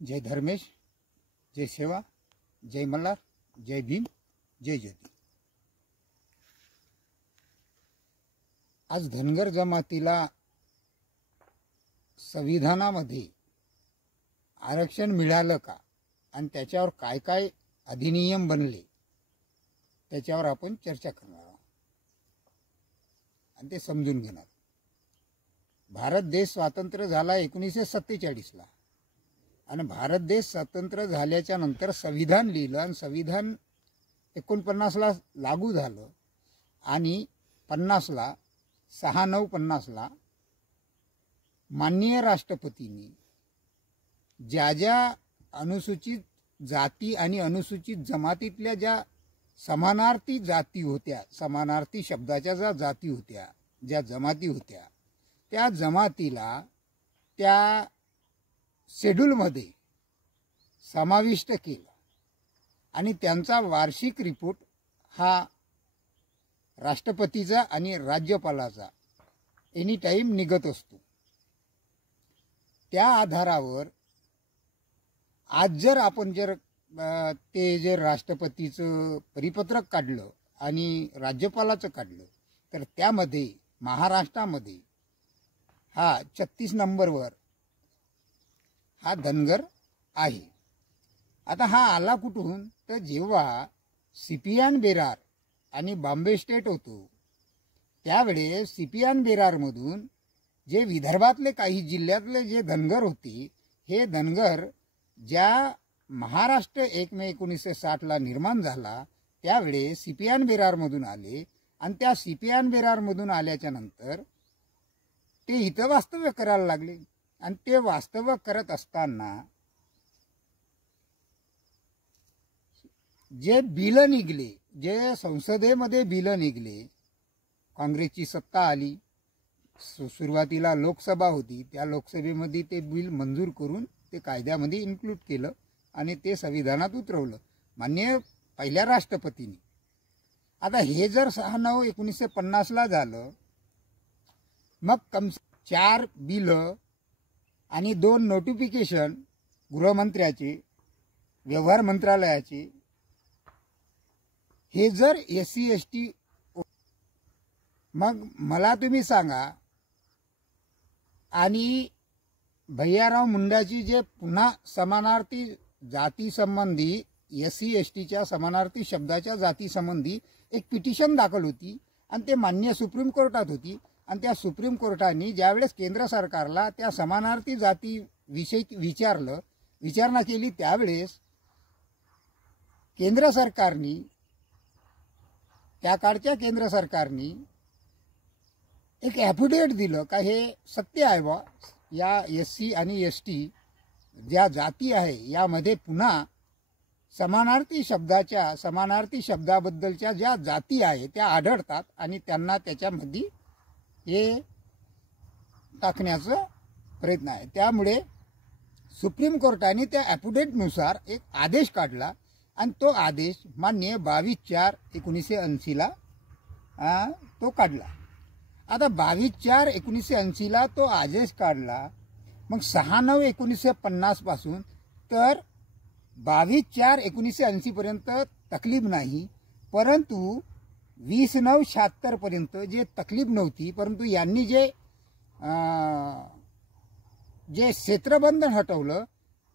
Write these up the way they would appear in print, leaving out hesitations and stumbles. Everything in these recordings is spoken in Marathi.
जय धर्मेश, जय सेवा, जय मल्हार, जय भीम, जय ज्योती। आज धनगर जमातीला संविधानामध्ये आरक्षण मिळालं का आणि त्याच्यावर काय काय अधिनियम बनले त्याच्यावर आपण चर्चा करणार आहोत आणि ते समजून घेणार। भारत देश स्वतंत्र झाला 1947 ला आणि भारत देश स्वतंत्र झाल्याच्या नंतर संविधान लिहिलं आणि संविधान 49 ला लागू झालं आणि 50 ला 6/9/50 ला माननीय राष्ट्रपतींनी ज्या ज्या अनुसूचित जाती आणि अनुसूचित जमातीतल्या ज्या समानार्थी जाती होत्या, समानार्थी शब्दाच्या ज्या जाती होत्या, ज्या जमाती होत्या, त्या जमातीला त्या शेड्यूलमध्ये समाविष्ट केलं आणि त्यांचा वार्षिक रिपोर्ट हा राष्ट्रपतीचा आणि राज्यपालाचा एनी टाइम निघत असतो। त्या आधारावर आज जर आपण ते जे राष्ट्रपतीचं परिपत्रक काढलं आणि राज्यपालाचं काढलं तर त्यामध्ये महाराष्ट्रामध्ये हा 36 नंबरवर हा धनगर आहे। आता हा आला कुठून तर जेव्हा सीपीएन बेरार आणि बॉम्बे स्टेट होतो त्यावेळेस सीपीएन बेरार मधून जे विदर्भातले काही जिल्ह्यातले जे धनगर होते, हे धनगर ज्या महाराष्ट्र 1 मे 1960 ला निर्माण झाला त्यावेळेस सीपीएन बेरार मधून आले आणि त्या सीपीएन बेरार मधून आल्याच्या नंतर ते इथं वास्तव्य करायला लागले आणि ते वास्तव्य करत असताना जे बिल निघले, जे संसदेमध्ये बिल निघले, काँग्रेसची सत्ता आली, सुरुवातीला लोकसभा होती, त्या लोकसभेमध्ये ते बिल मंजूर करून ते कायद्यामध्ये इन्क्लूड केलं आणि ते संविधानात उतरवलं माननीय पहिल्या राष्ट्रपतींनी। आता हे जर 6/9/1950 ला झालं, मग 4 बिल आणि 2 नोटिफिकेशन गृहमंत्र्याचे, व्यवहार मंत्रालयाचे, हे जर SC ST, मग मला तुम्ही सांगा, आणि भैयाराव मुंडाची जे पुन्हा समानार्थी जाती संबंधी SC STच्या समानार्थी शब्दाच्या जाती संबंधी एक पिटिशन दाखल होती आणि ते मान्य सुप्रीम कोर्टात होती आणि त्या सुप्रीम कोर्टाने ज्यावेळेस केंद्र सरकारला त्या समानार्थी जाती विषयी विचारणा केली त्यावेळेस केंद्र सरकारने, त्या काळच्या केंद्र सरकारने एक ॲफिडेविट दिलं का हे सत्य आहे बा, या SC आणि ST ज्या जाती आहे यामध्ये पुन्हा समानार्थी शब्दाबद्दलच्या ज्या जाती आहे त्या आढळतात आणि त्यांना त्याच्यामध्ये हे टाकण्याचा प्रयत्न आहे। त्यामुळे सुप्रीम कोर्टाने त्या ॲफिडेविटनुसार एक आदेश काढला आणि तो आदेश मान्य 22/4/1980 ला तो काढला। आता 22/4/1980 ला तो आदेश काढला, मग 6/9/1950 पासून तर 22/4/1980 पर्यंत तकलीफ नाही, परंतु 20/9/76 पर्यंत जे तकलीफ नव्हती, परंतु यांनी जे क्षेत्रबंधन हटवलं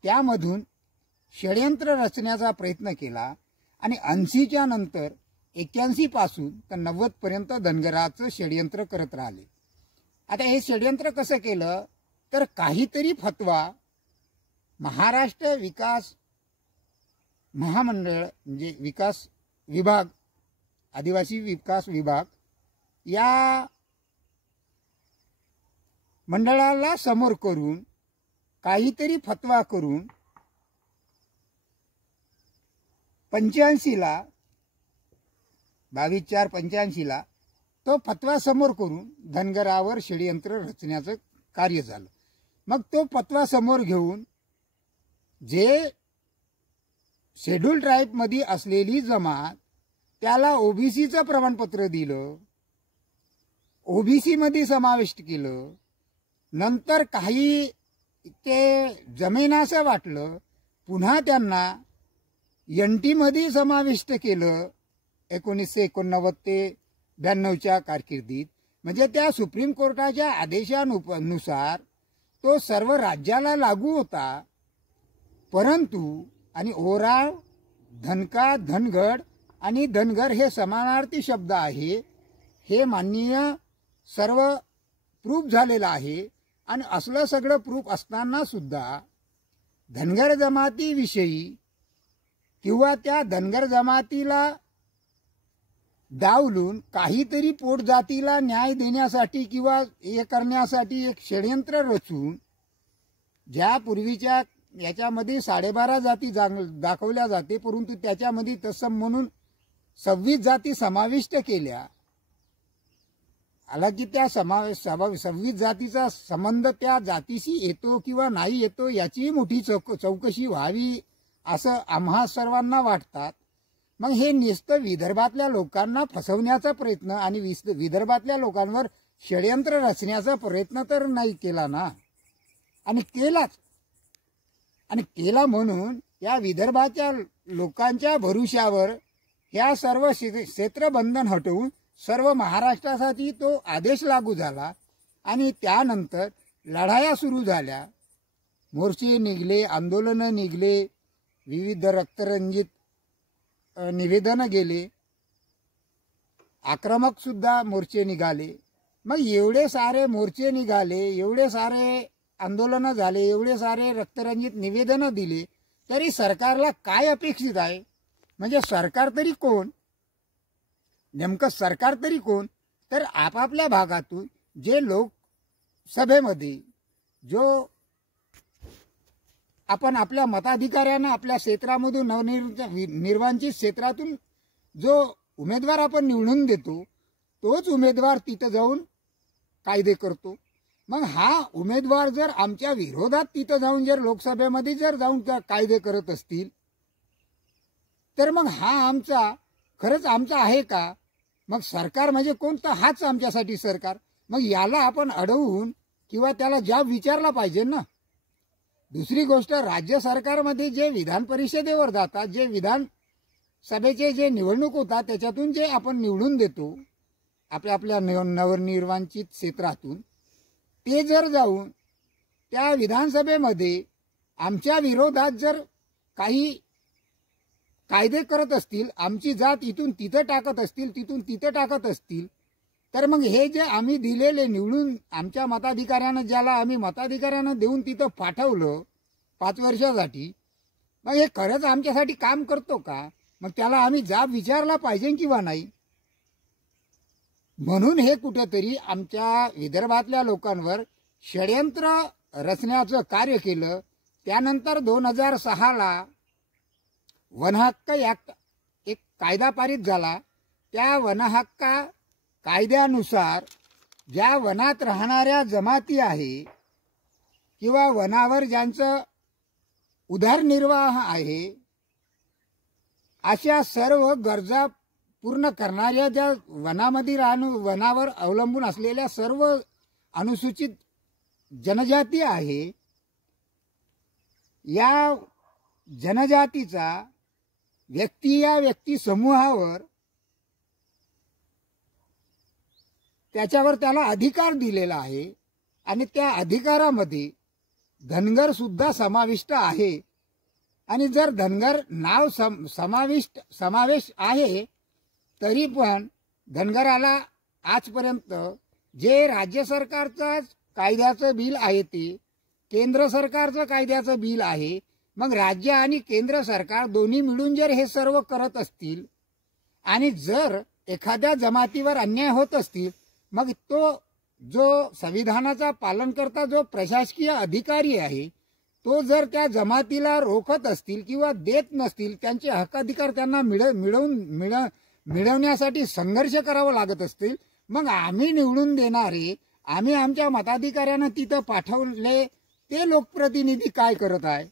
त्यामधून षडयंत्र रचण्याचा प्रयत्न केला आणि 80च्या नंतर 81 पासून तर 90 पर्यंत धनगराचं षडयंत्र करत राहिले। आता हे षडयंत्र कसं केलं तर काहीतरी फतवा महाराष्ट्र विकास महामंडळ म्हणजे विकास विभाग, आदिवासी विकास विभाग या मंडळाला समोर करून काहीतरी फतवा करून 85 ला 22/4/85 ला तो फतवा समोर करून धनगरावर षडयंत्र रचण्याचं कार्य झालं। मग तो फतवा समोर घेऊन जे शेड्यूल ट्राईब मध्ये असलेली जमात त्याला ओबीसीचं प्रमाणपत्र दिलं, ओबीसी मध्ये समाविष्ट केलं। नंतर काही ते जमेनासं वाटलं. पुन्हा त्यांना NT-मध्ये समाविष्ट केलं 1989 ते 92च्या कारकिर्दीत. म्हणजे त्या सुप्रीम कोर्टाच्या आदेशानुसार तो सर्व राज्याला लागू होता. परंतु आणि ओराव, धनका, धनगड आणि धनगर हे समानार्थी शब्द आहे. हे माननीय सर्व प्रूफ झालेलं आहे. आणि असलं सगळं प्रूफ असताना सुद्धा धनगर जमातीविषयी किंवा त्या धनगर जमातीला डावलून काहीतरी पोट जातीला न्याय देण्यासाठी किंवा हे करण्यासाठी एक षडयंत्र रचून, ज्या पूर्वीच्या याच्यामध्ये 12.5 जाती दाखवल्या जाते, परंतु त्याच्यामध्ये तसं म्हणून 26 जाती समाविष्ट केल्या. हालाकी त्या 26 जातीचा संबंध त्या जातीशी येतो किंवा नाही येतो याची मोठी चौकशी व्हावी असं आम्हा सर्वांना वाटतात. मग हे नुसतं विदर्भातल्या लोकांना फसवण्याचा प्रयत्न आणि विदर्भातल्या लोकांवर षडयंत्र रचण्याचा प्रयत्न तर नाही केला ना. आणि केला म्हणून या विदर्भाच्या लोकांच्या भरोश्यावर या सर्व क्षेत्रबंधन हटवून सर्व महाराष्ट्रासाठी तो आदेश लागू झाला. आणि त्यानंतर लढाया सुरू झाल्या, मोर्चे निघले, आंदोलनं निघले, विविध रक्तरंजित निवेदनं गेले, आक्रमक सुद्धा मोर्चे निघाले. मग एवढे सारे मोर्चे निघाले, एवढे सारे आंदोलनं झाले, एवढे सारे रक्तरंजित निवेदनं दिले, तरी सरकारला काय अपेक्षित आहे? म्हणजे सरकार तरी कोण? नेमकं सरकार तरी कोण? तर आपापल्या भागातून जे लोकसभेमध्ये जो आपण आपल्या मताधिकाऱ्यांना आपल्या क्षेत्रामधून नवनिर्वाचित क्षेत्रातून जो उमेदवार आपण निवडून देतो, तोच उमेदवार तिथं जाऊन कायदे करतो. मग हा उमेदवार जर आमच्या विरोधात तिथं जाऊन जर लोकसभेमध्ये जर जाऊन कायदे करत असतील, तर मग हा खरंच आमचा आहे का? मग सरकार म्हणजे कोणतं? हाच आमच्यासाठी सरकार. मग याला आपण अडवून किंवा त्याला जाब विचारला पाहिजे ना. दुसरी गोष्ट, राज्य सरकारमध्ये जे विधान परिषदेवर जातात, जे विधानसभेचे जे निवडणूक होतात, त्याच्यातून जे आपण निवडून देतो आपल्या नवनिर्वाचित क्षेत्रातून, ते जर जाऊन त्या विधानसभेमध्ये आमच्या विरोधात जर काही कायदे करत असतील, आमची जात इथून तिथं टाकत असतील, तिथून तिथं टाकत असतील, तर मग हे जे आम्ही दिलेले निवडून आमच्या मताधिकाऱ्यांना, ज्याला आम्ही मताधिकाऱ्यांना देऊन तिथं पाठवलं 5 वर्षासाठी, मग हे खरंच आमच्यासाठी काम करतो का? मग त्याला आम्ही जाब विचारला पाहिजे किंवा नाही? म्हणून हे कुठेतरी आमच्या विदर्भातल्या लोकांवर षडयंत्र रचण्याचं कार्य केलं. त्यानंतर 2006ला वनहक्क ॲक्ट एक कायदा पारित झाला. त्या वनहक्क कायद्यानुसार ज्या वनात राहणाऱ्या जमाती आहे किंवा वनावर ज्यांचं उदरनिर्वाह आहे, अशा सर्व गरजा पूर्ण करणाऱ्या ज्या वनामध्ये वनावर अवलंबून असलेल्या सर्व अनुसूचित जनजाती आहे, या जनजातीचा व्यक्ती समूहावर त्याच्यावर त्याला अधिकार दिलेला आहे. आणि त्या अधिकारामध्ये धनगर सुद्धा समाविष्ट आहे. आणि जर धनगर नाव समावेश आहे, तरी पण धनगराला आजपर्यंत जे राज्य सरकारचं कायद्याचं बिल आहे, ते केंद्र सरकारचं कायद्याचं बिल आहे. मग राज्य आणि केंद्र सरकार दोन्ही मिळून जर हे सर्व करत असतील आणि जर एखाद्या जमातीवर अन्याय होत असतील, मग तो जो संविधानाचा पालन करता जो प्रशासकीय अधिकारी आहे, तो जर त्या जमातीला रोखत असतील किंवा देत नसतील, त्यांचे हक्काधिकार त्यांना मिळवण्यासाठी संघर्ष करावा लागत असतील, मग आम्ही निवडून देणारे, आम्ही आमच्या मताधिकाऱ्यांना तिथं पाठवले ते लोकप्रतिनिधी काय करत आहे?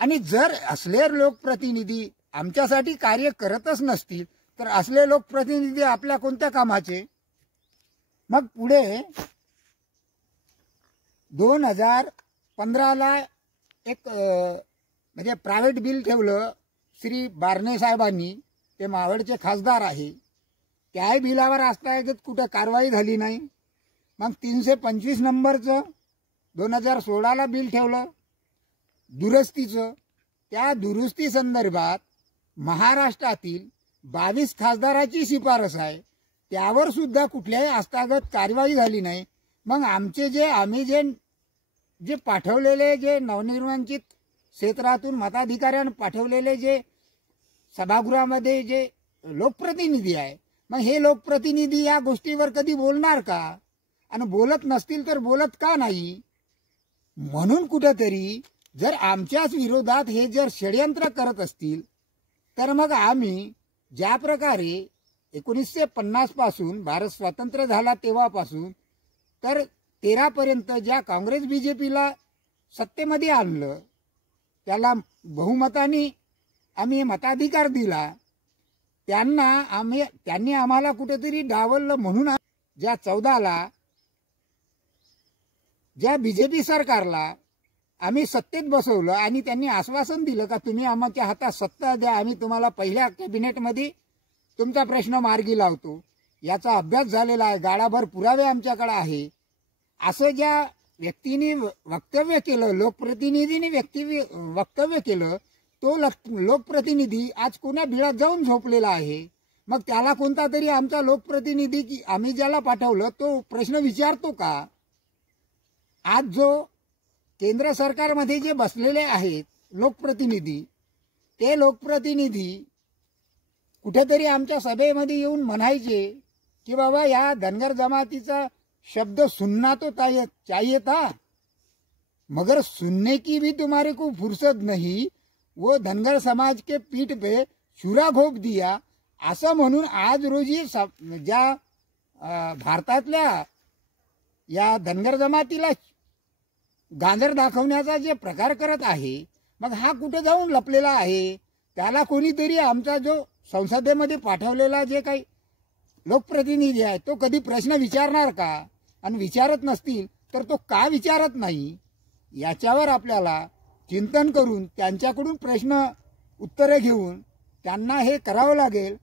आणि जर असले लोकप्रतिनिधी आमच्यासाठी कार्य करतच नसतील, तर असले लोकप्रतिनिधी आपल्या कोणत्या कामाचे? मग पुढे 2015ला एक म्हणजे प्रायव्हेट बिल ठेवलं श्री बारणे साहेबांनी, ते मावळचे खासदार आहे. त्याही बिलावर आजतागत कुठं कारवाई झाली नाही. मग 325 नंबरचं 2016ला बिल ठेवलं दुरुस्तीचं. त्या दुरुस्ती संदर्भात महाराष्ट्रातील 22 खासदाराची शिफारस आहे, त्यावर सुद्धा कुठल्याही आजतागत कारवाई झाली नाही. मग आम्ही जे पाठवलेले जे नवनिर्वाचित क्षेत्रातून मताधिकाऱ्यांना पाठवलेले जे सभागृहामध्ये जे लोकप्रतिनिधी आहे, मग हे लोकप्रतिनिधी या गोष्टीवर कधी बोलणार का? आणि बोलत नसतील तर बोलत का नाही? म्हणून कुठेतरी जर आमच्याच विरोधात हे जर षडयंत्र करत असतील तर मग आम्ही ज्या प्रकारे 1950 पासून भारत स्वतंत्र झाला तेव्हापासून तर 13 पर्यंत ज्या काँग्रेस बीजेपीला सत्तेमध्ये आणलं, त्याला बहुमताने आम्ही मताधिकार दिला, त्यांनी आम्हाला कुठेतरी डावललं. म्हणून ज्या 14ला ज्या बीजेपी सरकारला आम्ही सत्तेत बसवलं आणि त्यांनी आश्वासन दिलं का तुम्ही आमच्या हातात सत्ता द्या, आम्ही तुम्हाला पहिल्या कॅबिनेटमध्ये तुमचा प्रश्न मार्गी लावतो. याचा अभ्यास झालेला आहे, गाडाभर पुरावे आमच्याकडे आहे. असं ज्या व्यक्तीने वक्तव्य केलं, लोकप्रतिनिधीने वक्तव्य केलं, तो लोकप्रतिनिधी आज कोण्या भिडात जाऊन झोपलेला आहे. मग त्याला कोणता तरी आमचा लोकप्रतिनिधी की आम्ही ज्याला पाठवलं तो प्रश्न विचारतो का? आज जो केंद्र सरकारमध्ये जे बसलेले आहेत लोकप्रतिनिधी, ते लोकप्रतिनिधी कुठेतरी आमच्या सभेमध्ये येऊन म्हणायचे की बाबा या धनगर जमातीचा शब्द सुनना तो चाहिए था, मगर सुनने की भी तुम्हारे को फुर्सत नहीं, वो धनगर समाज के पीठ पे छुरा घोप दिया. असं म्हणून आज रोजी ज्या भारतातल्या या धनगर जमातीला गांजर दाखवण्याचा जे प्रकार करत आहे, मग हा कुठे जाऊन लपलेला आहे? त्याला कोणीतरी आमचा जो संसदेमध्ये पाठवलेला जे काही लोकप्रतिनिधी आहे तो कधी प्रश्न विचारणार का? आणि विचारत नसतील तर तो का विचारत नाही, याच्यावर आपल्याला चिंतन करून त्यांच्याकडून प्रश्न उत्तरे घेऊन त्यांना हे करावं लागेल.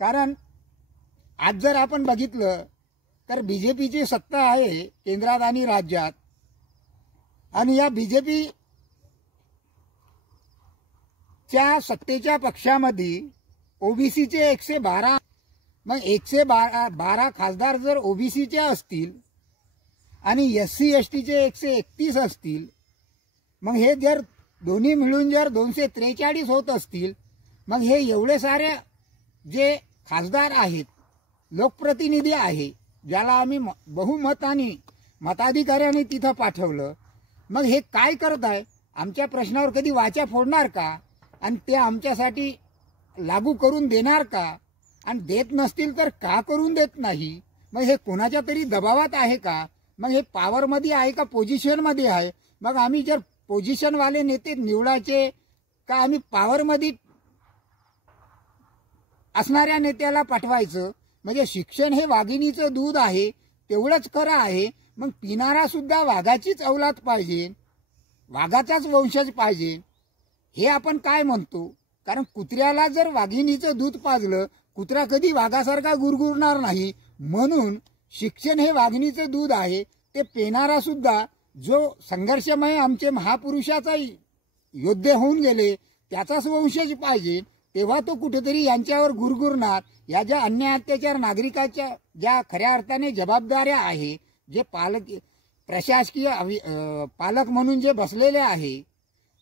कारण आज जर आपण बघितलं तर बीजेपीची सत्ता आहे केंद्रात आणि राज्यात, आणि या बीजेपीच्या सत्तेच्या पक्षामध्ये ओबीसीचे 112, मग 112 खासदार जर ओबीसीचे असतील आणि SC STचे 131 असतील, मग हे जर दोन्ही मिळून जर 243 होत असतील, मग हे एवढे सारे जे खासदार आहेत, लोकप्रतिनिधी आहे, ज्याला आम्ही बहुमताने मताधिकाऱ्यांनी तिथं पाठवलं, मग हे काय करत आहे? आमच्या प्रश्नावर कधी वाचा फोडणार का? आणि ते आमच्यासाठी लागू करून देणार का? आणि देत नसतील तर का करून देत नाही? मग हे कोणाच्या तरी दबावात आहे का? मग हे पॉवरमध्ये आहे का पोझिशनमध्ये आहे? मग आम्ही जर पोझिशनवाले नेते निवडायचे का आम्ही पॉवरमध्ये असणाऱ्या नेत्याला पाठवायचं? म्हणजे शिक्षण हे वाघिणीचं दूध आहे तेवढंच खरं आहे. मग पिणारा सुद्धा वाघाचीच औलाद पाहिजे, वाघाचाच वंशज पाहिजे, हे आपण काय म्हणतो? कारण कुत्र्याला जर वाघिणीचं दूध पाजलं, कुत्रा कधी वाघासारखा गुरगुरणार नाही. म्हणून शिक्षण हे वाघिणीचं दूध आहे, ते पिणारा सुद्धा जो संघर्षमय आमचे महापुरुषाचा योद्धे होऊन गेले त्याचाच वंशज पाहिजे. तेव्हा तो कुठेतरी यांच्यावर गुरगुरणार. या ज्या अन्याय अत्याचार नागरिकाच्या ज्या खऱ्या अर्थाने जबाबदाऱ्या आहे, जे प्रशासकीय पालक म्हणून जे बसलेले आहे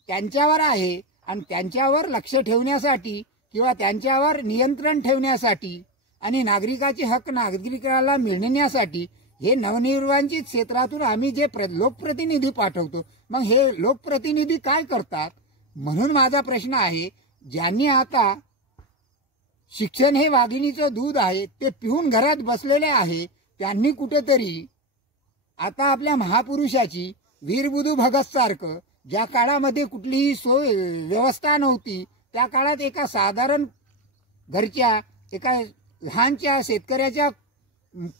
त्यांच्यावर आहे. आणि त्यांच्यावर लक्ष ठेवण्यासाठी किंवा त्यांच्यावर नियंत्रण ठेवण्यासाठी आणि नागरिकाचे हक्क नागरिकाला मिळण्यासाठी हे नवनिर्वाचित क्षेत्रातून आम्ही जे लोकप्रतिनिधी पाठवतो, मग हे लोकप्रतिनिधी काय करतात? म्हणून माझा प्रश्न आहे, ज्यांनी आता शिक्षण हे वाघिणीचं दूध आहे ते पिऊन घरात बसलेले आहे, त्यांनी कुठेतरी आता आपल्या महापुरुषाची वीरबुधू भगत सारखं ज्या काळामध्ये कुठलीही सोय व्यवस्था नव्हती, त्या काळात एका साधारण घरच्या एका लहानच्या शेतकऱ्याच्या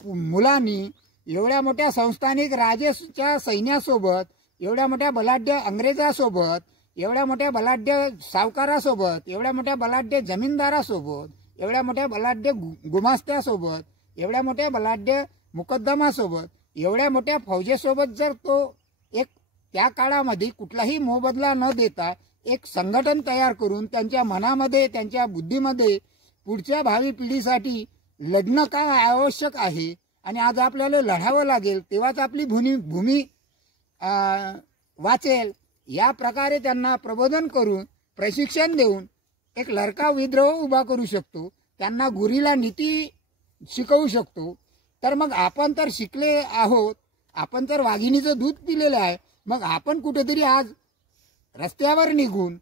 मुलांनी एवढ्या मोठ्या संस्थानिक राजेच्या सैन्यासोबत, एवढ्या मोठ्या बलाढ्य अंग्रेजासोबत, एवढ्या मोठ्या बलाढ्य सावकारासोबत, एवढ्या मोठ्या बलाढ्य जमीनदारासोबत, एवढ्या मोठ्या बलाढ्य गुमास्त्यासोबत, एवढ्या मोठ्या बलाढ्य मुकद्दमासोबत, एवढ्या मोठ्या फौजेसोबत जर तो एक त्या काळामध्ये कुठलाही मोबदला न देता एक संघटन तयार करून त्यांच्या मनामध्ये, त्यांच्या बुद्धीमध्ये पुढच्या भावी पिढीसाठी लढणं का आवश्यक आहे आणि आज आपल्याला लढावं लागेल तेव्हाच आपली भूमी वाचेल, या प्रकारे त्यांना प्रबोधन करून प्रशिक्षण देऊन एक लढका विद्रोह उभा करू शकतो, त्यांना गुरीला नीती शिकवू शकतो. तर मग आपण तर शिकले आहोत, आपण तर वाघिणीचं दूध पिलेलं आहे, मग आपण कुठेतरी आज रस्त्यावर निघून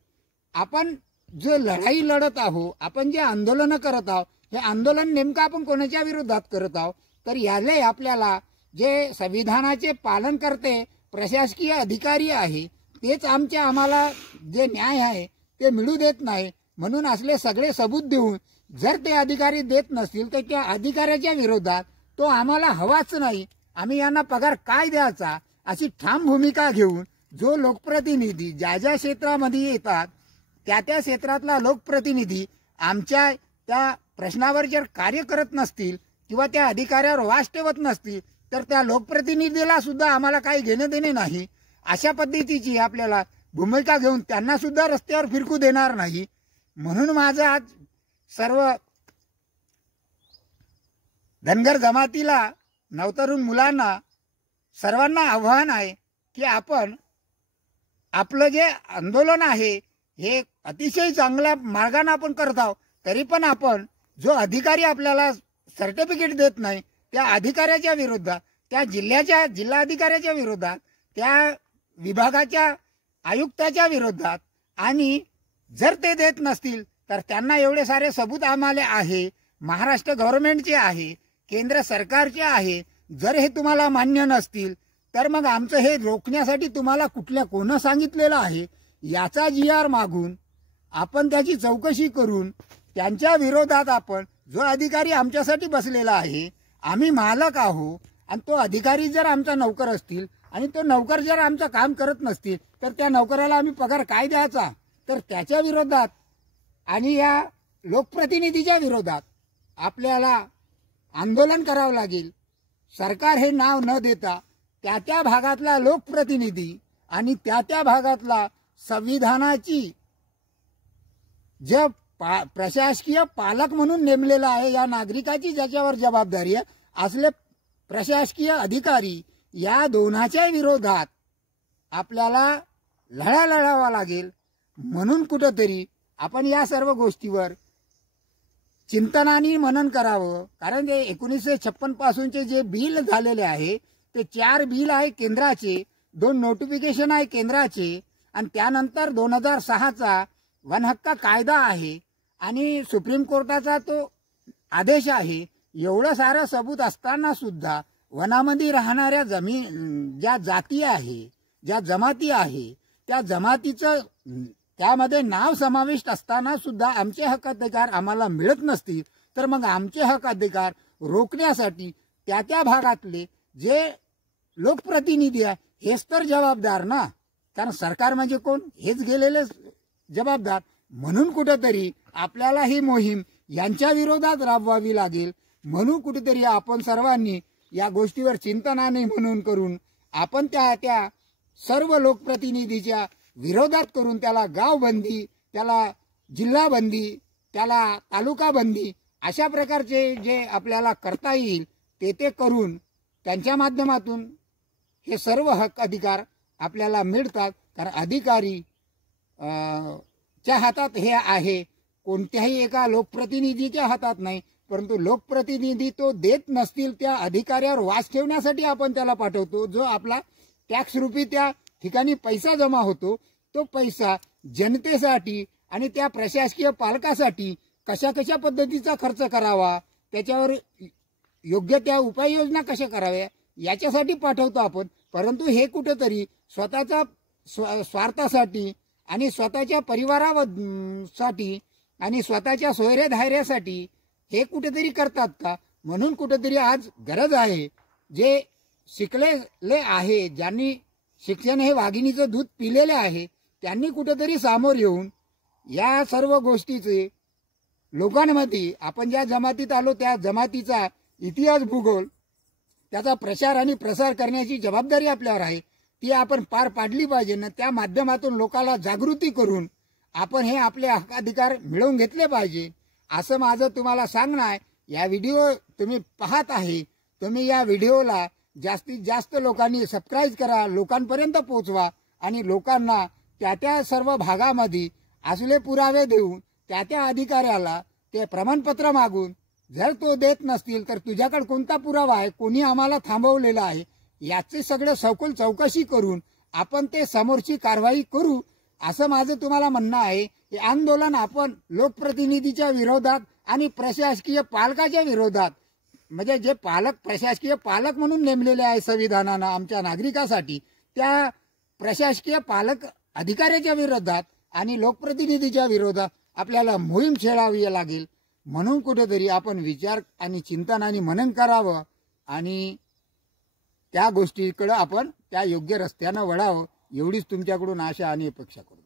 आपण जो लढाई लढत आहोत, आपण जे आंदोलन करत आहोत, हे आंदोलन नेमकं आपण कोणाच्या विरोधात करत आहोत? तर याले आपल्याला जे संविधानाचे पालन करते प्रशासकीय अधिकारी आहे तेच आम्हाला जे न्याय आहे ते मिळू देत नाही. म्हणून असले सगळे सबूत देऊन जर ते अधिकारी देत नसतील तर त्या अधिकाऱ्याच्या विरोधात तो आम्हाला हवाच नाही, आम्ही यांना पगार काय द्यायचा अशी ठाम भूमिका घेऊन जो लोकप्रतिनिधी ज्या ज्या क्षेत्रामध्ये येतात त्या त्या क्षेत्रातला लोकप्रतिनिधी आमच्या त्या प्रश्नावर जर कार्य करत नसतील किंवा त्या अधिकाऱ्यावर वास ठेवत नसतील तर त्या लोकप्रतिनिधीला सुद्धा आम्हाला काही घेणं देणे नाही. अशा पद्धतीची आपल्याला भूमिका घेऊन त्यांना सुद्धा रस्त्यावर फिरकू देणार नाही. म्हणून माझं आज सर्व धनगर जमातीला, नवतरुण मुलांना, सर्वांना आव्हान आहे की आपण आपलं जे आंदोलन आहे हे अतिशय चांगल्या मार्गाने आपण करत आहोत, तरी पण आपण जो अधिकारी आपल्याला सर्टिफिकेट देत नाही त्या अधिकाऱ्याच्या विरोधात, त्या जिल्हाधिकाऱ्याच्या विरोधात, त्या विभागाच्या आयुक्ताच्या विरोधात, आणि जर ते देत नसतील तर त्यांना एवढे सारे सबूत आम्हाला आहे, महाराष्ट्र गव्हर्नमेंटचे आहे, केंद्र सरकारचे आहे, जर हे तुम्हाला मान्य नसतील तर मग आमचं हे रोखण्यासाठी तुम्हाला कोण सांगितलेलं आहे याचा GR मागून आपण त्याची चौकशी करून त्यांच्या विरोधात आपण जो अधिकारी आमच्यासाठी बसलेला आहे, आम्ही मालक आहोत आणि तो अधिकारी जर आमचा नौकर असतील आणि तो नौकर जर आमचं काम करत नसतील तर त्या नौकराला आम्ही पगार काय द्यायचा, तर त्याच्या विरोधात आणि या लोकप्रतिनिधीच्या विरोधात आपल्याला आंदोलन करावं लागेल. सरकार हे नाव न देता त्या त्या भागातला लोकप्रतिनिधी आणि त्या त्या भागातला संविधानाची जे प्रशासकीय पालक म्हणून नेमलेला आहे, या नागरिकाची ज्याच्यावर जबाबदारी आहे, असले प्रशासकीय अधिकारी या दोन्हाच्या विरोधात आपल्याला लढा लढावा लागेल. म्हणून कुठंतरी आपण या सर्व गोष्टीवर चिंतनाने मनन करावं. कारण ते 1956 पासूनचे जे बिल झालेले आहे ते 4 बिल आहे केंद्राचे, 2 नोटिफिकेशन आहे केंद्राचे, आणि त्यानंतर 2006चा वन हक्क कायदा आहे आणि सुप्रीम कोर्टाचा तो आदेश आहे. एवढं सारं सबूत असताना सुद्धा वनामध्ये राहणाऱ्या ज्या जाती आहे, ज्या जमाती आहे, त्या जमातीचं त्यामध्ये नाव समाविष्ट असताना सुद्धा आमचे हक्क अधिकार आम्हाला मिळत नसतील तर मग आमचे हक्क अधिकार रोखण्यासाठी त्या त्या भागातले जे लोकप्रतिनिधी आहे हेच तर जबाबदार ना. कारण सरकार म्हणजे कोण, हेच गेलेले जबाबदार. म्हणून कुठेतरी आपल्याला ही मोहीम यांच्या विरोधात राबवावी लागेल. म्हणून कुठेतरी आपण सर्वांनी या गोष्टीवर चिंतनाने म्हणून करून आपण त्या सर्व लोकप्रतिनिधीच्या विरोधात करून त्याला गावबंदी, त्याला जिल्हाबंदी, त्याला तालुकाबंदी अशा प्रकारचे जे आपल्याला करता येईल ते करून त्यांच्या माध्यमातून हे सर्व हक्क अधिकार आपल्याला मिळतात. कारण अधिकारी च्या हातात हे आहे, कोणत्याही एका लोकप्रतिनिधीच्या हातात नाही. परंतु लोकप्रतिनिधी तो देत नसतील त्या अधिकाऱ्यावर वास ठेवण्यासाठी आपण त्याला पाठवतो. जो आपला टॅक्स रूपी त्या ठिकाणी पैसा जमा होतो, तो पैसा जनतेसाठी आणि त्या प्रशासकीय पालकासाठी कशा कशा पद्धतीचा खर्च करावा, त्याच्यावर योग्य त्या उपाययोजना कशा कराव्या याच्यासाठी पाठवतो आपण. परंतु हे कुठेतरी स्वतःच्या स्वार्थासाठी आणि स्वतःच्या परिवारासाठी आणि स्वतःच्या सोयरेधार्यासाठी हे कुठेतरी करतात का. म्हणून कुठेतरी आज गरज आहे जे शिकलेले आहे, ज्यांनी शिक्षण हे वाघिणीचं दूध पिलेले आहे, त्यांनी कुठेतरी सामोर येऊन या सर्व गोष्टीचे लोकांमध्ये, आपण ज्या जमातीत आलो त्या जमातीचा इतिहास, भूगोल, त्याचा प्रचार आणि प्रसार करण्याची जबाबदारी आपल्यावर आहे, ती आपण पार पाडली पाहिजे ना. त्या माध्यमातून लोकांना जागृती करून आपण हे आपले हक्काधिकार मिळवून घेतले पाहिजे, असं माझं तुम्हाला सांगणं आहे. या व्हिडिओ तुम्ही पाहत आहे, तुम्ही या व्हिडिओला जास्तीत जास्त लोकांनी सबस्क्राईब करा, लोकांपर्यंत पोहोचवा आणि लोकांना त्या सर्व भागामध्ये असले पुरावे देऊन त्या अधिकाऱ्याला ते प्रमाणपत्र मागून, जर तो देत नसतील तर तुझ्याकडे कोणता पुरावा आहे, कोणी आम्हाला थांबवलेला आहे, याचे सगळं सखोल चौकशी करून आपण ते समोरची कारवाई करू, असं माझं तुम्हाला म्हणणं आहे. हे आंदोलन आपण लोकप्रतिनिधीच्या विरोधात आणि प्रशासकीय पालकाच्या विरोधात, म्हणजे जे पालक, प्रशासकीय पालक म्हणून नेमलेले आहे संविधानानं आमच्या नागरिकासाठी, त्या प्रशासकीय पालक अधिकाऱ्याच्या विरोधात आणि लोकप्रतिनिधीच्या विरोधात आपल्याला मोहीम छेडावी लागेल. म्हणून कुठेतरी आपण विचार आणि चिंतन आणि मनन करावं आणि त्या गोष्टीकडे आपण त्या योग्य रस्त्यानं वळावं, एवढीच तुमच्याकडून आशा आणि अपेक्षा करतो.